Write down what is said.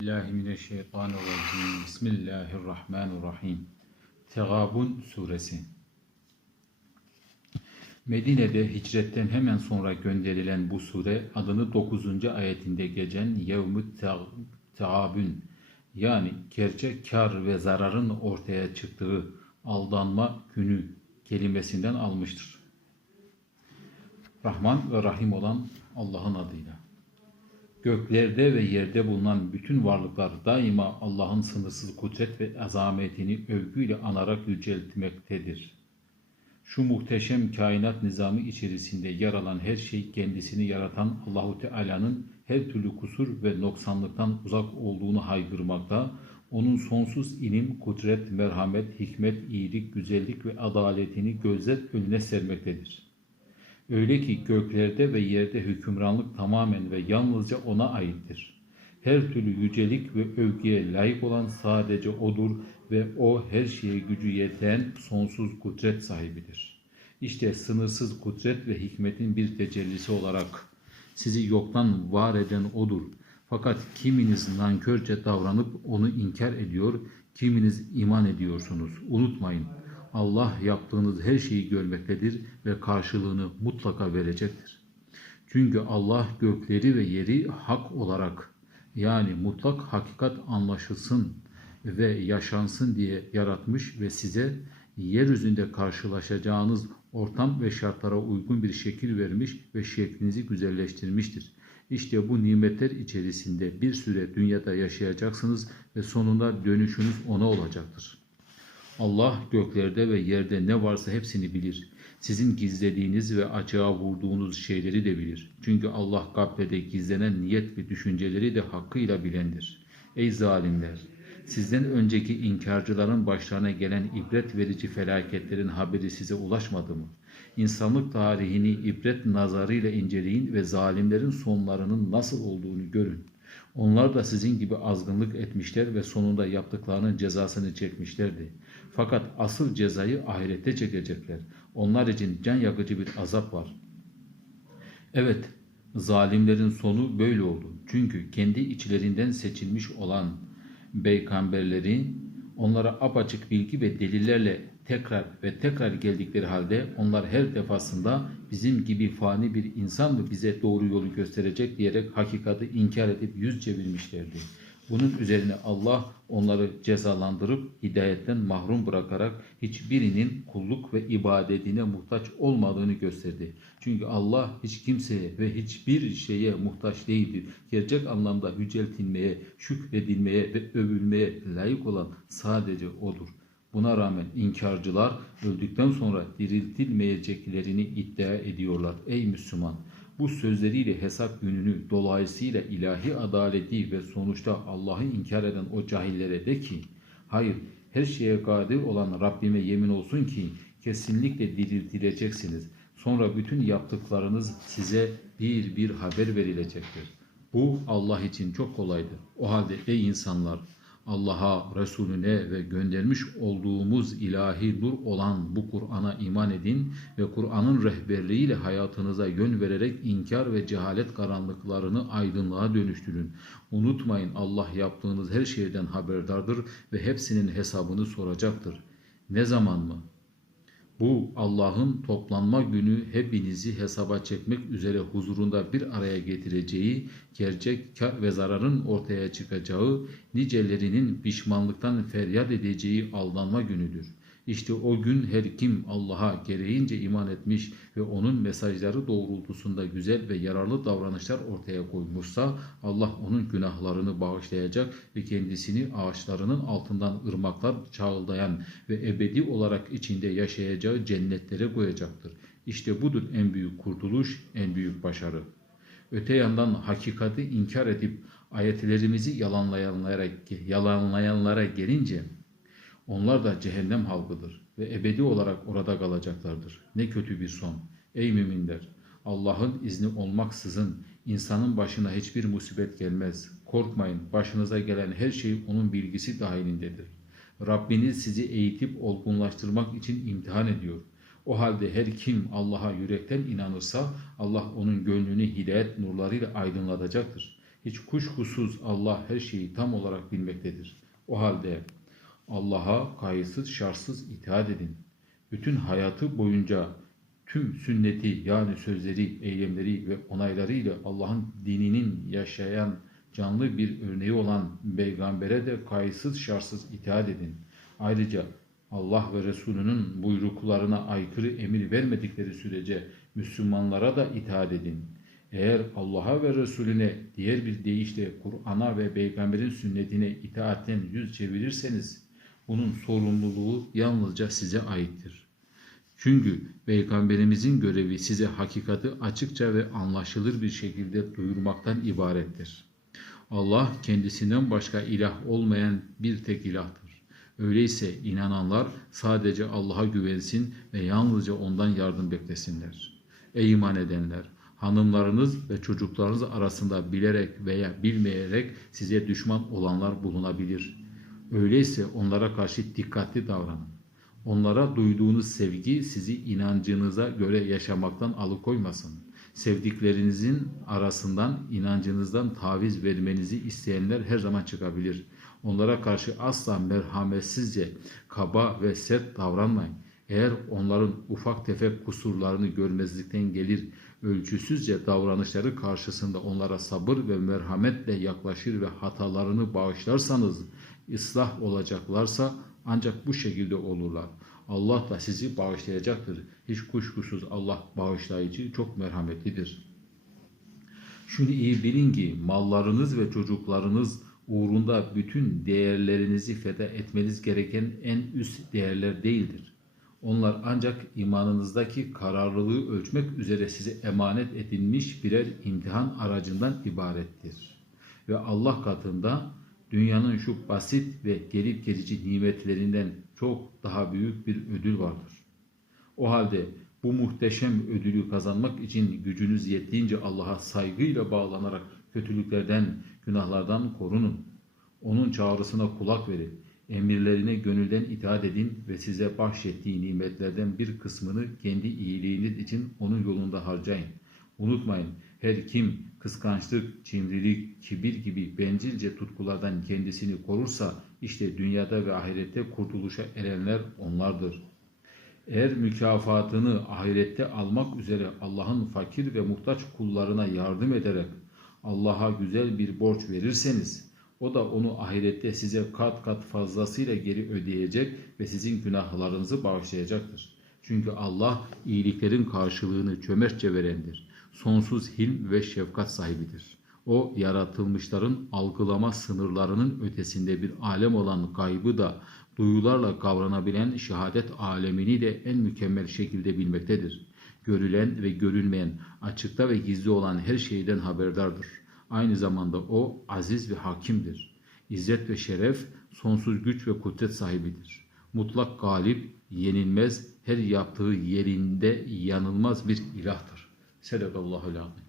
Bismillahirrahmanirrahim. Bismillahirrahmanirrahim. Tegabun suresi. Medine'de hicretten hemen sonra gönderilen bu sure adını 9. ayetinde geçen Yevmü Tegabun yani gerçek kar ve zararın ortaya çıktığı aldanma günü kelimesinden almıştır. Rahman ve Rahim olan Allah'ın adıyla. Göklerde ve yerde bulunan bütün varlıklar daima Allah'ın sınırsız kudret ve azametini övgüyle anarak yüceltmektedir. Şu muhteşem kainat nizamı içerisinde yer alan her şey kendisini yaratan Allahu Teala'nın her türlü kusur ve noksanlıktan uzak olduğunu haykırmakta, onun sonsuz ilim, kudret, merhamet, hikmet, iyilik, güzellik ve adaletini gözler önüne sermektedir. Öyle ki göklerde ve yerde hükümranlık tamamen ve yalnızca ona aittir. Her türlü yücelik ve övgüye layık olan sadece O'dur ve O her şeye gücü yeten sonsuz kudret sahibidir. İşte sınırsız kudret ve hikmetin bir tecellisi olarak sizi yoktan var eden O'dur. Fakat kiminiz nankörce davranıp onu inkar ediyor, kiminiz iman ediyorsunuz. Unutmayın, Allah yaptığınız her şeyi görmektedir ve karşılığını mutlaka verecektir. Çünkü Allah gökleri ve yeri hak olarak yani mutlak hakikat anlaşılsın ve yaşansın diye yaratmış ve size yeryüzünde karşılaşacağınız ortam ve şartlara uygun bir şekil vermiş ve şeklinizi güzelleştirmiştir. İşte bu nimetler içerisinde bir süre dünyada yaşayacaksınız ve sonunda dönüşünüz ona olacaktır. Allah göklerde ve yerde ne varsa hepsini bilir. Sizin gizlediğiniz ve açığa vurduğunuz şeyleri de bilir. Çünkü Allah kalplerde gizlenen niyet ve düşünceleri de hakkıyla bilendir. Ey zalimler! Sizden önceki inkarcıların başlarına gelen ibret verici felaketlerin haberi size ulaşmadı mı? İnsanlık tarihini ibret nazarıyla inceleyin ve zalimlerin sonlarının nasıl olduğunu görün. Onlar da sizin gibi azgınlık etmişler ve sonunda yaptıklarının cezasını çekmişlerdi. Fakat asıl cezayı ahirette çekecekler. Onlar için can yakıcı bir azap var. Evet, zalimlerin sonu böyle oldu. Çünkü kendi içlerinden seçilmiş olan peygamberleri onlara apaçık bilgi ve delillerle tekrar ve tekrar geldikleri halde onlar her defasında bizim gibi fani bir insan mı bize doğru yolu gösterecek diyerek hakikati inkar edip yüz çevirmişlerdi. Bunun üzerine Allah onları cezalandırıp hidayetten mahrum bırakarak hiçbirinin kulluk ve ibadetine muhtaç olmadığını gösterdi. Çünkü Allah hiç kimseye ve hiçbir şeye muhtaç değildir. Gerçek anlamda yüceltilmeye, şükredilmeye ve övülmeye layık olan sadece O'dur. Buna rağmen inkarcılar öldükten sonra diriltilmeyeceklerini iddia ediyorlar. Ey Müslüman! Bu sözleriyle hesap gününü dolayısıyla ilahi adaleti ve sonuçta Allah'ı inkar eden o cahillere de ki, hayır her şeye kadir olan Rabbime yemin olsun ki kesinlikle diriltileceksiniz. Sonra bütün yaptıklarınız size bir bir haber verilecektir. Bu Allah için çok kolaydır. O halde ey insanlar Allah'a, Resulüne ve göndermiş olduğumuz ilahi nur olan bu Kur'an'a iman edin ve Kur'an'ın rehberliğiyle hayatınıza yön vererek inkar ve cehalet karanlıklarını aydınlığa dönüştürün. Unutmayın Allah yaptığınız her şeyden haberdardır ve hepsinin hesabını soracaktır. Ne zaman mı? Bu Allah'ın toplanma günü hepinizi hesaba çekmek üzere huzurunda bir araya getireceği, gerçek kar ve zararın ortaya çıkacağı, nicelerinin pişmanlıktan feryat edeceği aldanma günüdür. İşte o gün her kim Allah'a gereğince iman etmiş ve onun mesajları doğrultusunda güzel ve yararlı davranışlar ortaya koymuşsa Allah onun günahlarını bağışlayacak ve kendisini ağaçlarının altından ırmaklar çağıldayan ve ebedi olarak içinde yaşayacağı cennetlere koyacaktır. İşte budur en büyük kurtuluş, en büyük başarı. Öte yandan hakikati inkar edip ayetlerimizi yalanlayanlara, yalanlayanlara gelince onlar da cehennem halkıdır ve ebedi olarak orada kalacaklardır. Ne kötü bir son. Ey müminler! Allah'ın izni olmaksızın insanın başına hiçbir musibet gelmez. Korkmayın, başınıza gelen her şey onun bilgisi dahilindedir. Rabbiniz sizi eğitip olgunlaştırmak için imtihan ediyor. O halde her kim Allah'a yürekten inanırsa Allah onun gönlünü hidayet nurlarıyla aydınlatacaktır. Hiç kuşkusuz Allah her şeyi tam olarak bilmektedir. O halde Allah'a kayıtsız şartsız itaat edin. Bütün hayatı boyunca tüm sünneti yani sözleri, eylemleri ve onaylarıyla Allah'ın dininin yaşayan canlı bir örneği olan peygambere de kayıtsız şartsız itaat edin. Ayrıca Allah ve Resulünün buyruklarına aykırı emir vermedikleri sürece Müslümanlara da itaat edin. Eğer Allah'a ve Resulüne diğer bir deyişle Kur'an'a ve peygamberin sünnetine itaatten yüz çevirirseniz bunun sorumluluğu yalnızca size aittir. Çünkü peygamberimizin görevi size hakikati açıkça ve anlaşılır bir şekilde duyurmaktan ibarettir. Allah kendisinden başka ilah olmayan bir tek ilahtır. Öyleyse inananlar sadece Allah'a güvensin ve yalnızca ondan yardım beklesinler. Ey iman edenler! Hanımlarınız ve çocuklarınız arasında bilerek veya bilmeyerek size düşman olanlar bulunabilir. Öyleyse onlara karşı dikkatli davranın. Onlara duyduğunuz sevgi sizi inancınıza göre yaşamaktan alıkoymasın. Sevdiklerinizin arasından inancınızdan taviz vermenizi isteyenler her zaman çıkabilir. Onlara karşı asla merhametsizce, kaba ve sert davranmayın. Eğer onların ufak tefek kusurlarını görmezlikten gelir, ölçüsüzce davranışları karşısında onlara sabır ve merhametle yaklaşır ve hatalarını bağışlarsanız, ıslah olacaklarsa ancak bu şekilde olurlar. Allah da sizi bağışlayacaktır. Hiç kuşkusuz Allah bağışlayıcı, çok merhametlidir. Şunu iyi bilin ki mallarınız ve çocuklarınız uğrunda bütün değerlerinizi feda etmeniz gereken en üst değerler değildir. Onlar ancak imanınızdaki kararlılığı ölçmek üzere size emanet edilmiş birer imtihan aracından ibarettir. Ve Allah katında dünyanın şu basit ve gelip geçici nimetlerinden çok daha büyük bir ödül vardır. O halde bu muhteşem ödülü kazanmak için gücünüz yettiğince Allah'a saygıyla bağlanarak kötülüklerden, günahlardan korunun. Onun çağrısına kulak verin. Emirlerine gönülden itaat edin ve size bahşettiği nimetlerden bir kısmını kendi iyiliğiniz için onun yolunda harcayın. Unutmayın, her kim kıskançlık, cimrilik, kibir gibi bencilce tutkulardan kendisini korursa işte dünyada ve ahirette kurtuluşa erenler onlardır. Eğer mükafatını ahirette almak üzere Allah'ın fakir ve muhtaç kullarına yardım ederek Allah'a güzel bir borç verirseniz o da onu ahirette size kat kat fazlasıyla geri ödeyecek ve sizin günahlarınızı bağışlayacaktır. Çünkü Allah iyiliklerin karşılığını cömertçe verendir. Sonsuz hilm ve şefkat sahibidir. O yaratılmışların algılama sınırlarının ötesinde bir alem olan gaybı da duyularla kavranabilen şehadet alemini de en mükemmel şekilde bilmektedir. Görülen ve görülmeyen, açıkta ve gizli olan her şeyden haberdardır. Aynı zamanda o aziz ve hakimdir. İzzet ve şeref, sonsuz güç ve kudret sahibidir. Mutlak galip, yenilmez, her yaptığı yerinde yanılmaz bir ilahtır. Sadakallahu aleyhi.